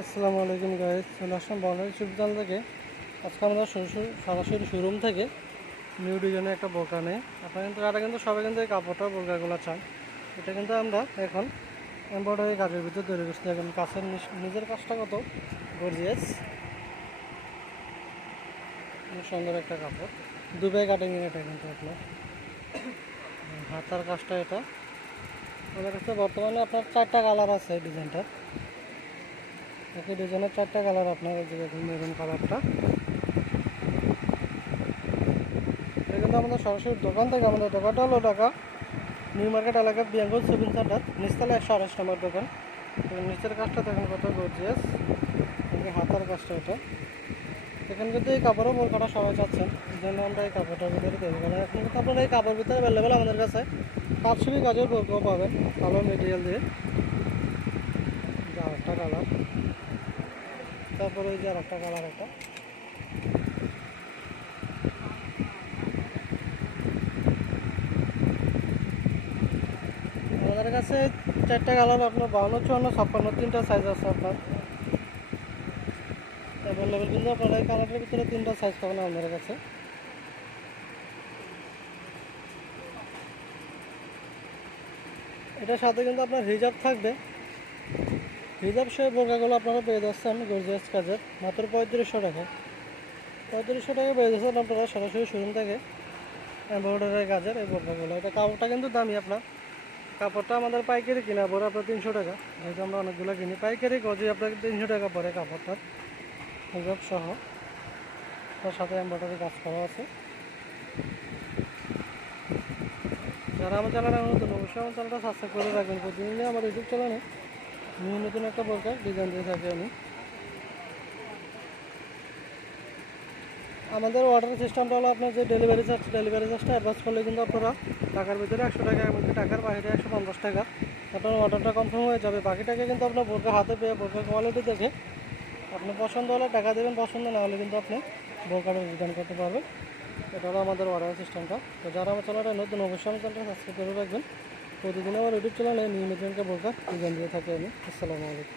আসসালামু আলাইকুম গাইস, চলে আসলাম বাংলাদেশ সুবিধান থেকে। আজকে আমরা সরাসরি শোরুম থেকে নিউ ডিজাইনের একটা বোরকা নেই। আপনারা কিন্তু সবাই কিন্তু এই কাপড়টা বোরকাগুলো চান। এটা কিন্তু আমরা এখন এমব্রয়ডারি কাজের ভিতরে তৈরি করছি। এখন কাছের নিজের কাজটা কত গর্জিয়াস, সুন্দর একটা কাপড়, দুবাই কাটিং এটা কিন্তু আপনার হাতার কাজটা। এটা আমাদের কাছে বর্তমানে আপনার 4টা কালার আছে এই ডিজাইনটার। একই ডিজাইনের 4টা কালার আপনার। এই যে দেখুন মেরুন কালারটা, এটা কিন্তু আমাদের সরাসরি দোকান থেকে। আমাদের দোকানটা হলো ঢাকা নিউ মার্কেট এলাকা বেঙ্গল শপিং সেন্টার, নিচতলা 128 নম্বর দোকান। নিচের কাজটা দেখুন কত গর্জিয়াস, হাতার কাজটা এটা। এখানে কিন্তু এই কাপড়ও বোরকাটা সবাই চাচ্ছেন, এই জন্য আমরা এই কাপড়টার ভিতরে তৈরি করি। এখন কিন্তু আপনারা এই কাপড় ভিতরে অ্যাভেলেবেল আমাদের কাছে কাপসুবি কাজের বোরকাও পাবেন ভালো মেটেরিয়াল দিয়ে। আর একটা কালার, তারপরে ওই যে আর একটা কালার এটা। আমাদের কাছে 4টা কালার আপনার 52, 54, 56, 3টা সাইজ আছে আপনার অ্যাভেলেবেল। কিন্তু আপনারা এই কালারের ভিতরে 3টা সাইজ পাবেন আমাদের কাছে। এটার সাথে কিন্তু আপনার রিজার্ভ থাকবে। রিজার্ভ সহ বোরকাগুলো আপনারা পেয়ে যাচ্ছেন গর্জিয়াস কাজের মাত্র 3500 টাকা। 3500 টাকা পেয়ে যাচ্ছেন আপনারা সরাসরি শোরুম থেকে এমব্রয়ডারি কাজের এই বোরকাগুলো। এটা কাপড়টা কিন্তু দামি আপনার। কাপড়টা আমাদের পাইকারি কিনা পড়ে আপনার 300 টাকা, যেহেতু আমরা অনেকগুলো কিনি পাইকারি গজি আপনার 300 টাকা পড়ে কাপড়টার রিজার্ভ সহ। তার সাথে এমব্রয়ডারি কাজ করা আছে। যারা আমার চ্যানেলে নতুন, অবশ্যই আমার চ্যানেলটা সাবস্ক্রাইব করে রাখবেন। প্রতিদিনই আমার ইউটিউব চ্যানেলে নিউ নতুন একটা বোরকা ডিজাইন দিয়ে থাকি আমি। আমাদের অর্ডার সিস্টেমটা হলো আপনার যে ডেলিভারি চার্জটা অ্যাডভান্স করলে কিন্তু আপনারা টাকার ভিতরে 100 টাকা, এমনকি টাকার বাইরে 150 টাকা আপনার অর্ডারটা কনফার্ম হয়ে যাবে। বাকি টাকা কিন্তু আপনার বোরকা হাতে পেয়ে বোরকার কোয়ালিটি দেখে আপনার পছন্দ হলে টাকা দেবেন, পছন্দ না হলে কিন্তু আপনি বোরকাটা রিটার্ন করতে পারবেন। এটা হলো আমাদের অর্ডার সিস্টেমটা। তো যারা আমার চ্যানেলটা নতুন, অবশ্যই আমার চ্যানেলটা সাবস্ক্রাইব করে রাখবেন। প্রতিদিন আমার ইউটিউব চ্যানেলে নিউ নতুন বোরকা ডিজাইন দিয়ে থাকি আমি। আসসালামু আলাইকুম।